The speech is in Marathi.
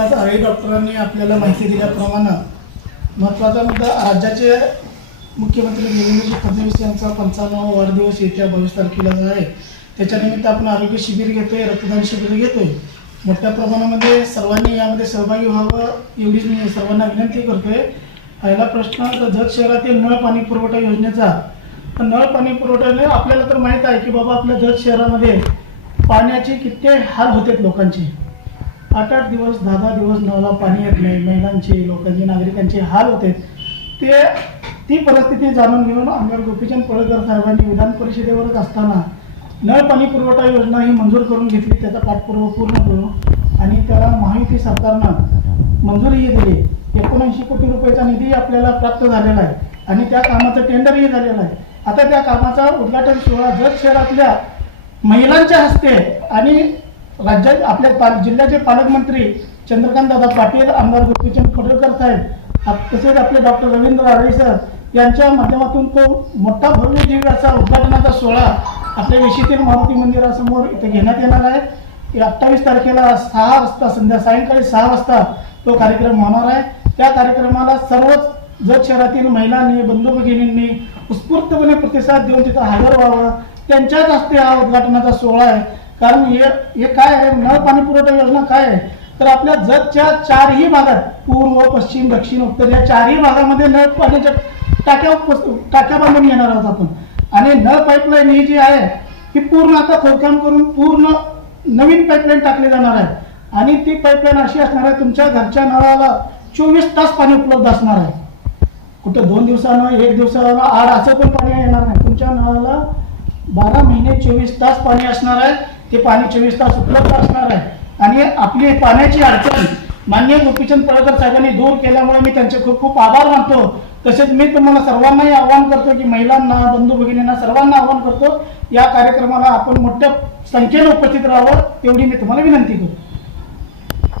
आता आरोग्य डॉक्टरांनी आपल्याला माहिती दिल्याप्रमाणे महत्त्वाचा मुद्दा राज्याचे मुख्यमंत्री देवेंद्र फडणवीस यांचा पंचाण्णव वाढदिवस येत्या बावीस तारखेला आहे त्याच्यानिमित्त आपण आरोग्य शिबिर घेतोय रक्तदान शिबिर घेतोय मोठ्या प्रमाणामध्ये सर्वांनी यामध्ये सहभागी व्हावं एवढीच मी सर्वांना विनंती करतोय पहिला प्रश्न जत शहरातील नळ पाणी पुरवठा योजनेचा तर नळ पाणी पुरवठ्याने आपल्याला तर माहीत आहे की बाबा आपल्या जत शहरामध्ये पाण्याचे कित्येक हाल होते लोकांचे आठ आठ दिवस दहा दहा दिवस नळाला पाणी येत नाही महिलांचे लोकांचे नागरिकांचे हाल होते ते ती परिस्थिती जाणून घेऊन आमदार गोपीचंद पळकर साहेबांनी विधान परिषदेवरच असताना नळ पाणी पुरवठा योजना ही मंजूर करून घेतली त्याचा पाठपुरावा पूर्ण करून आणि त्याला माहिती सरकारनं मंजुरीही दिली एकोणऐंशी कोटी रुपयाचा निधी आपल्याला प्राप्त झालेला आहे आणि त्या कामाचं टेंडरही झालेलं आहे आता त्या कामाचा उद्घाटन सोहळा जत शहरातल्या महिलांच्या हस्ते आणि राज्यात आपल्या पाल जिल्ह्याचे पालकमंत्री चंद्रकांत दादा पाटील आमदार गोपीचंद पडळकर साहेब तसेच आपले डॉक्टर रवींद्र आरळी सर यांच्या माध्यमातून तो मोठा भव्यजीवी असा उद्घाटनाचा सोहळा आपल्या वेशीतील मारुती मंदिरासमोर इथे घेण्यात येणार आहे अठ्ठावीस तारखेला सहा वाजता संध्या सायंकाळी सहा वाजता तो कार्यक्रम होणार आहे त्या कार्यक्रमाला सर्वच जत शहरातील महिलांनी बंधू भगिनींनी उत्स्फूर्तपणे प्रतिसाद देऊन तिथं हजर व्हावं त्यांच्याच हस्ते हा उद्घाटनाचा सोहळा आहे कारण हे काय आहे नळ पाणी पुरवठा योजना काय आहे तर आपल्या जगच्या चारही भागात पूर्व पश्चिम दक्षिण उत्तर या चारही भागामध्ये नळ पाण्याच्या टाक्या टाक्या बांधून येणार आहोत आपण आणि नळ पाईपलाईन ही जी आहे ही पूर्ण आता खोदकाम करून पूर्ण नवीन पाईपलाईन टाकली जाणार आहे आणि ती पाईपलाईन अशी असणार आहे तुमच्या घरच्या नळाला चोवीस तास पाणी उपलब्ध असणार आहे कुठं दोन दिवसानं एक दिवसानं आड असं पण पाणी येणार नाही तुमच्या नळाला बारा महिने चोवीस तास पाणी असणार आहे हे पाणी चोवीस तास उपलब्ध असणार आहे आणि आपली पाण्याची अडचण माननीय गोपीचंद पळकर साहेबांनी दूर केल्यामुळे मी त्यांचे खूप खूप आभार मानतो तसेच मी तुम्हाला सर्वांनाही आवाहन करतो की महिलांना बंधू भगिनींना सर्वांना आवाहन करतो या कार्यक्रमाला आपण मोठ्या संख्येने उपस्थित राहावं तेवढी मी तुम्हाला विनंती करतो